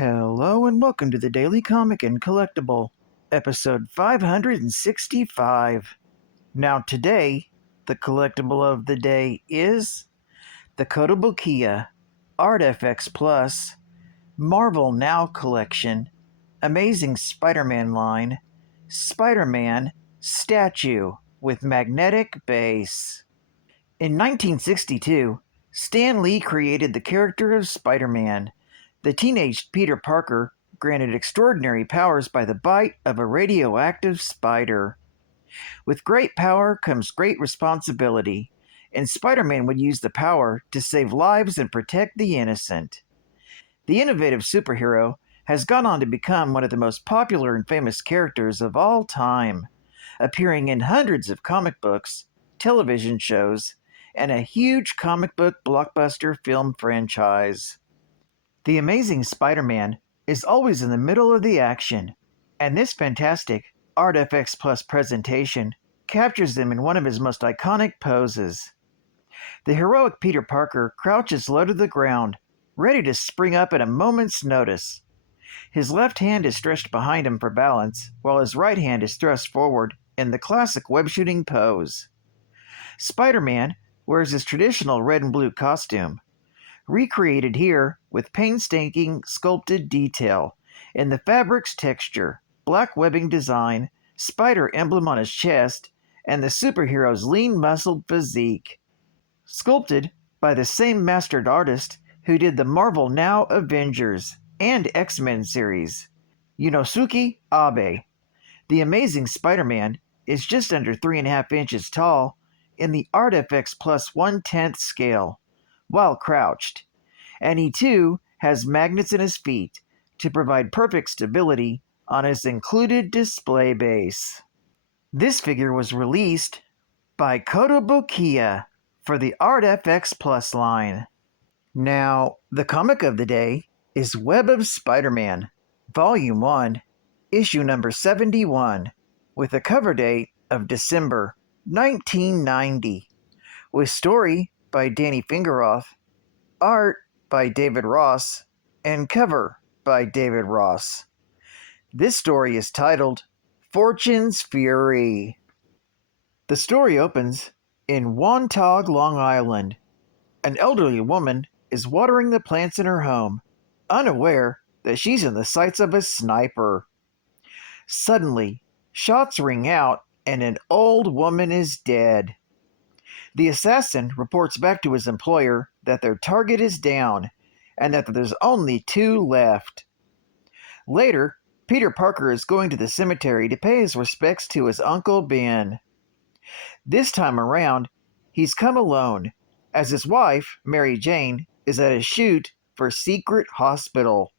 Hello and welcome to the Daily Comic and Collectible, episode 565. Now today, the collectible of the day is the Kotobukiya Artfx Plus Marvel Now Collection Amazing Spider-Man line Spider-Man Statue with Magnetic Base. In 1962, Stan Lee created the character of Spider-Man. The teenage Peter Parker, granted extraordinary powers by the bite of a radioactive spider. With great power comes great responsibility, and Spider-Man would use the power to save lives and protect the innocent. The innovative superhero has gone on to become one of the most popular and famous characters of all time, appearing in hundreds of comic books, television shows, and a huge comic book blockbuster film franchise. The Amazing Spider-Man is always in the middle of the action, and this fantastic Artfx Plus presentation captures him in one of his most iconic poses. The heroic Peter Parker crouches low to the ground, ready to spring up at a moment's notice. His left hand is stretched behind him for balance, while his right hand is thrust forward in the classic web-shooting pose. Spider-Man wears his traditional red and blue costume, recreated here with painstaking sculpted detail in the fabric's texture, black webbing design, spider emblem on his chest, and the superhero's lean-muscled physique. Sculpted by the same mastered artist who did the Marvel Now Avengers and X-Men series, Yunosuke Abe. The Amazing Spider-Man is just under 3.5 inches tall in the Artfx Plus 1/10 scale, while crouched, and he too has magnets in his feet to provide perfect stability on his included display base. This figure was released by Kotobukiya for the Artfx Plus line. Now, the comic of the day is Web of Spider-Man, Volume 1, Issue number 71, with a cover date of December 1990, with story by Danny Fingeroth, art by David Ross, and cover by David Ross. This story is titled Fortune's Fury. The story opens in Wantagh, Long Island. An elderly woman is watering the plants in her home, unaware that she's in the sights of a sniper. Suddenly, shots ring out and an old woman is dead. The assassin reports back to his employer that their target is down and that there's only 2 left. Later, Peter Parker is going to the cemetery to pay his respects to his Uncle Ben. This time around, he's come alone, as his wife, Mary Jane, is at a shoot for Secret Hospital,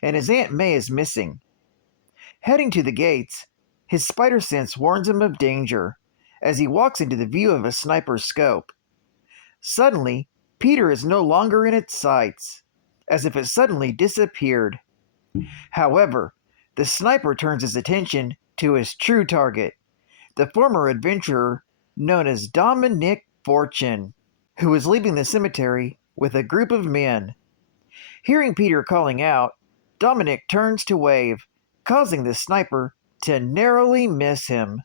and his Aunt May is missing. Heading to the gates, his spider sense warns him of danger as he walks into the view of a sniper's scope. Suddenly, Peter is no longer in its sights, as if it suddenly disappeared. However, the sniper turns his attention to his true target, the former adventurer known as Dominic Fortune, who is leaving the cemetery with a group of men. Hearing Peter calling out, Dominic turns to wave, causing the sniper to narrowly miss him.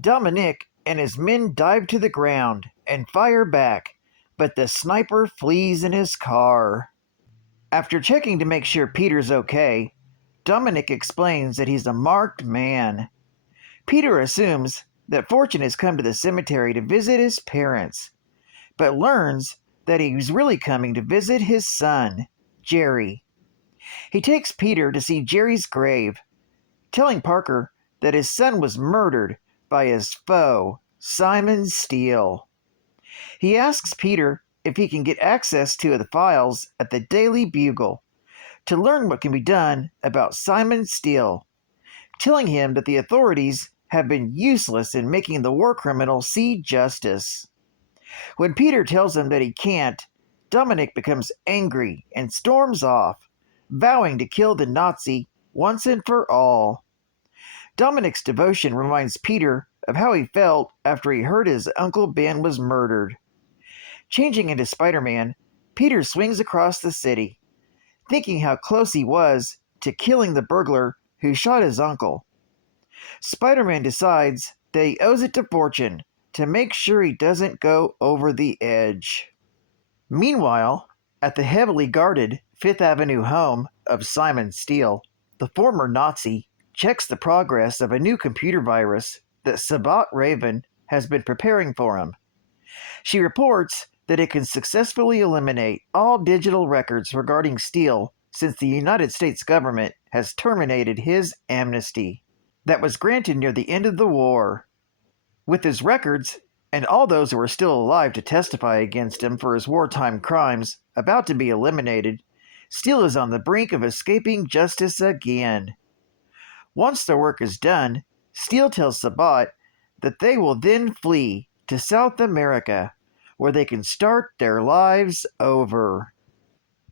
Dominic and his men dive to the ground and fire back, but the sniper flees in his car. After checking to make sure Peter's okay, Dominic explains that he's a marked man. Peter assumes that Fortune has come to the cemetery to visit his parents, but learns that he's really coming to visit his son, Jerry. He takes Peter to see Jerry's grave, telling Parker that his son was murdered by his foe, Simon Steele. He asks Peter if he can get access to the files at the Daily Bugle to learn what can be done about Simon Steele, telling him that the authorities have been useless in making the war criminal see justice. When Peter tells him that he can't, Dominic becomes angry and storms off, vowing to kill the Nazi once and for all. Dominic's devotion reminds Peter of how he felt after he heard his Uncle Ben was murdered. Changing into Spider-Man, Peter swings across the city, thinking how close he was to killing the burglar who shot his uncle. Spider-Man decides that he owes it to Fortune to make sure he doesn't go over the edge. Meanwhile, at the heavily guarded Fifth Avenue home of Simon Steele, the former Nazi checks the progress of a new computer virus that Sabbat Raven has been preparing for him. She reports that it can successfully eliminate all digital records regarding Steele since the United States government has terminated his amnesty that was granted near the end of the war. With his records, and all those who are still alive to testify against him for his wartime crimes about to be eliminated, Steele is on the brink of escaping justice again. Once their work is done, Steele tells Sabbat that they will then flee to South America, where they can start their lives over.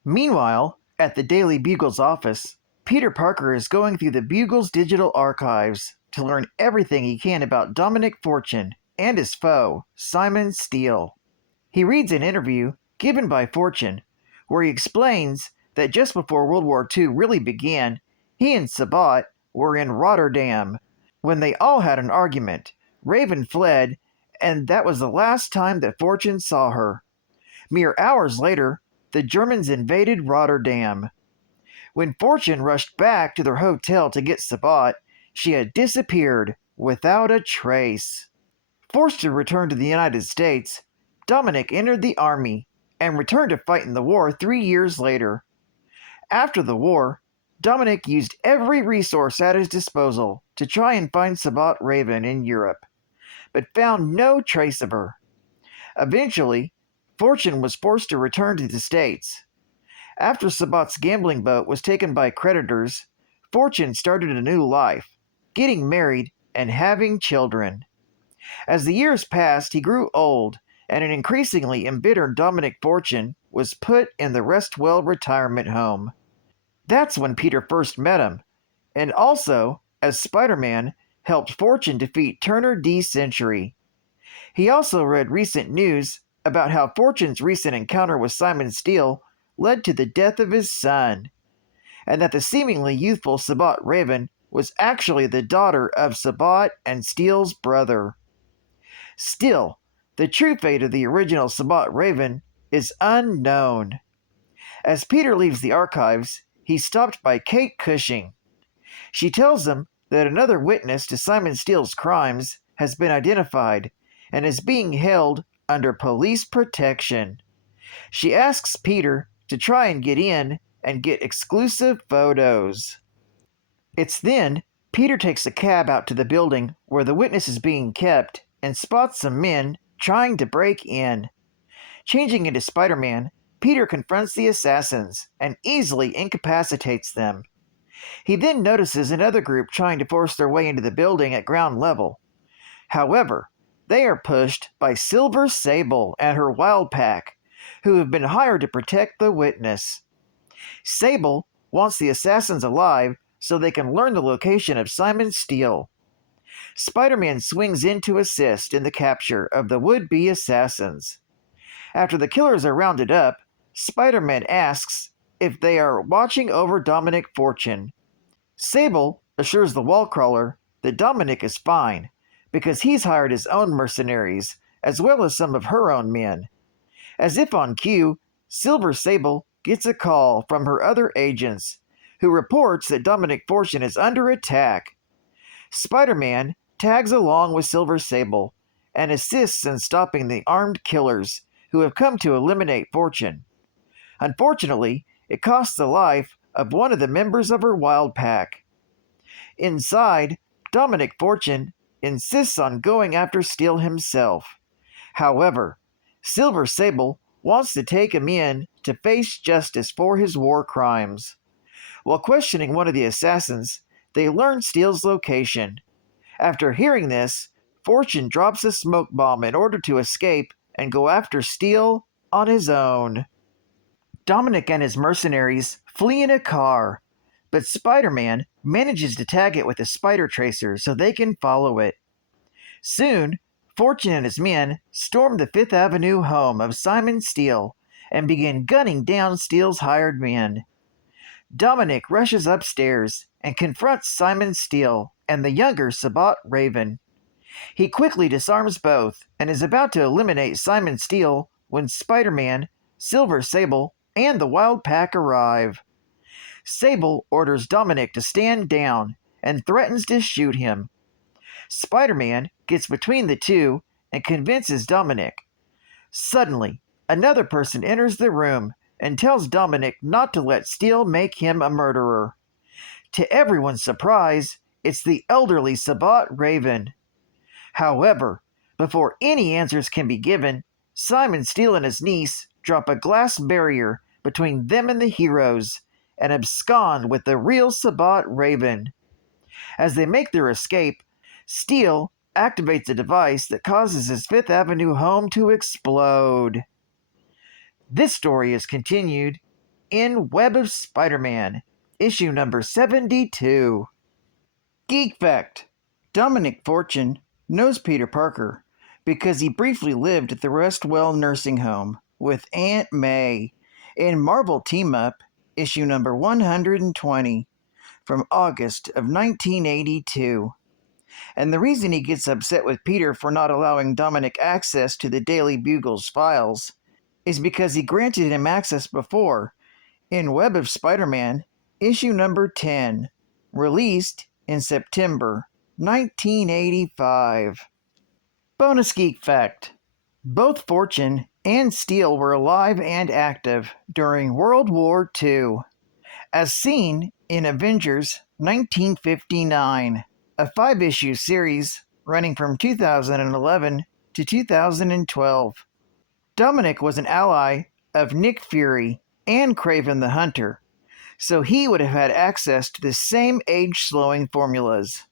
Meanwhile, at the Daily Bugle's office, Peter Parker is going through the Bugle's digital archives to learn everything he can about Dominic Fortune and his foe, Simon Steele. He reads an interview given by Fortune where he explains that just before World War II really began, he and Sabbat were in Rotterdam. When they all had an argument, Raven fled, and that was the last time that Fortune saw her. Mere hours later, the Germans invaded Rotterdam. When Fortune rushed back to their hotel to get Sabbat, she had disappeared without a trace. Forced to return to the United States, Dominic entered the army and returned to fight in the war 3 years later. After the war, Dominic used every resource at his disposal to try and find Sabbat Raven in Europe, but found no trace of her. Eventually, Fortune was forced to return to the States. After Sabbat's gambling boat was taken by creditors, Fortune started a new life, getting married and having children. As the years passed, he grew old, and an increasingly embittered Dominic Fortune was put in the Restwell retirement home. That's when Peter first met him, and also, as Spider-Man, helped Fortune defeat Turner D. Century. He also read recent news about how Fortune's recent encounter with Simon Steele led to the death of his son, and that the seemingly youthful Sabbat Raven was actually the daughter of Sabbat and Steele's brother. Still, the true fate of the original Sabbat Raven is unknown. As Peter leaves the archives, he's stopped by Kate Cushing. She tells him that another witness to Simon Steele's crimes has been identified and is being held under police protection. She asks Peter to try and get in and get exclusive photos. It's then Peter takes a cab out to the building where the witness is being kept and spots some men trying to break in. Changing into Spider-Man, Peter confronts the assassins and easily incapacitates them. He then notices another group trying to force their way into the building at ground level. However, they are pushed by Silver Sable and her Wild Pack, who have been hired to protect the witness. Sable wants the assassins alive so they can learn the location of Simon Steele. Spider-Man swings in to assist in the capture of the would-be assassins. After the killers are rounded up, Spider-Man asks if they are watching over Dominic Fortune. Sable assures the Wallcrawler that Dominic is fine, because he's hired his own mercenaries, as well as some of her own men. As if on cue, Silver Sable gets a call from her other agents, who reports that Dominic Fortune is under attack. Spider-Man tags along with Silver Sable and assists in stopping the armed killers who have come to eliminate Fortune. Unfortunately, it costs the life of one of the members of her Wild Pack. Inside, Dominic Fortune insists on going after Steele himself. However, Silver Sable wants to take him in to face justice for his war crimes. While questioning one of the assassins, they learn Steele's location. After hearing this, Fortune drops a smoke bomb in order to escape and go after Steele on his own. Dominic and his mercenaries flee in a car, but Spider-Man manages to tag it with a spider tracer so they can follow it. Soon, Fortune and his men storm the Fifth Avenue home of Simon Steele and begin gunning down Steele's hired men. Dominic rushes upstairs and confronts Simon Steele and the younger Sabbat Raven. He quickly disarms both and is about to eliminate Simon Steele when Spider-Man, Silver Sable, and the Wild Pack arrive. Sable orders Dominic to stand down and threatens to shoot him. Spider-Man gets between the two and convinces Dominic. Suddenly, another person enters the room and tells Dominic not to let Steele make him a murderer. To everyone's surprise, it's the elderly Sabbat Raven. However, before any answers can be given, Simon Steele and his niece drop a glass barrier between them and the heroes and abscond with the real Sabbat Raven. As they make their escape, Steele activates a device that causes his Fifth Avenue home to explode. This story is continued in Web of Spider-Man, issue number 72. Geek Fact: Dominic Fortune knows Peter Parker because he briefly lived at the Restwell nursing home with Aunt May in Marvel Team-Up, issue number 120, from August of 1982. And the reason he gets upset with Peter for not allowing Dominic access to the Daily Bugle's files is because he granted him access before in Web of Spider-Man, issue number 10, released in September 1985. Bonus Geek Fact: both Fortune and Steele were alive and active during World War II, as seen in Avengers 1959, a 5-issue series running from 2011 to 2012. Dominic was an ally of Nick Fury and Kraven the Hunter, so he would have had access to the same age-slowing formulas.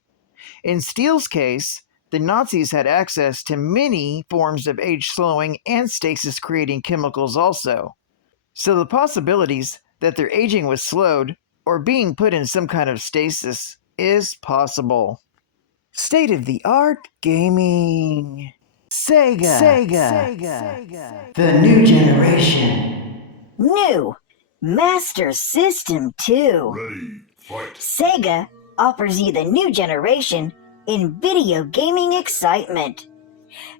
In Steele's case, the Nazis had access to many forms of age-slowing and stasis-creating chemicals also, so the possibilities that their aging was slowed or being put in some kind of stasis is possible. State-of-the-art gaming. Sega. The new generation. New Master System 2. Ready, fight. Sega offers you the new generation in video gaming excitement.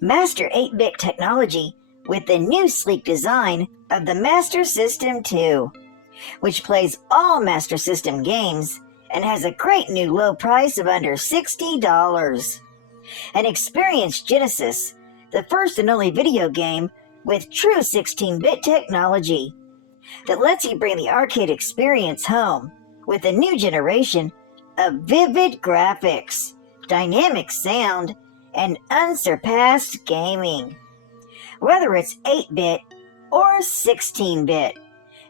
Master 8-bit technology with the new sleek design of the Master System 2, which plays all Master System games and has a great new low price of under $60. And experience Genesis, the first and only video game with true 16-bit technology that lets you bring the arcade experience home with a new generation of vivid graphics, dynamic sound, and unsurpassed gaming. Whether it's 8-bit or 16-bit,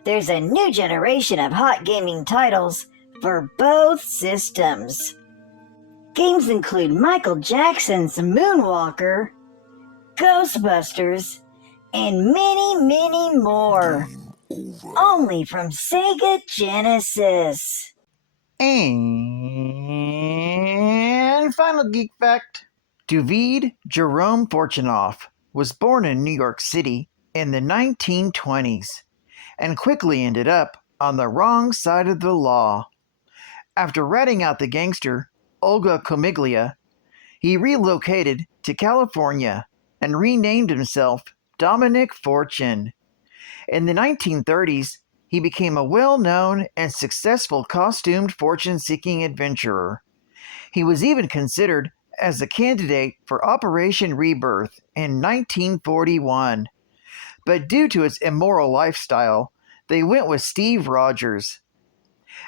there's a new generation of hot gaming titles for both systems. Games include Michael Jackson's Moonwalker, Ghostbusters, and many, many more. Only from Sega Genesis. And final geek fact: David Jerome Fortunoff was born in New York City in the 1920s and quickly ended up on the wrong side of the law. After ratting out the gangster Olga Comiglia, he relocated to California and renamed himself Dominic Fortune. In the 1930s, he became a well-known and successful costumed fortune-seeking adventurer. He was even considered as a candidate for Operation Rebirth in 1941. But due to his immoral lifestyle, they went with Steve Rogers.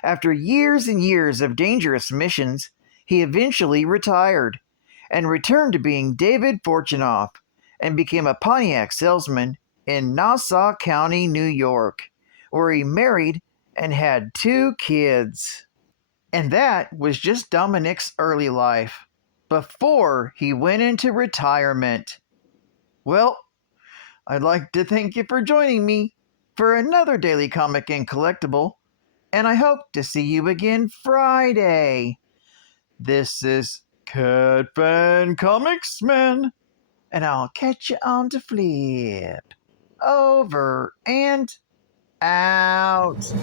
After years and years of dangerous missions, he eventually retired and returned to being David Fortunoff and became a Pontiac salesman in Nassau County, New York, where he married and had 2 kids. And that was just Dominic's early life, before he went into retirement. Well, I'd like to thank you for joining me for another Daily Comic and Collectible, and I hope to see you again Friday. This is Catfan Comics Man, and I'll catch you on the flip. Over and out.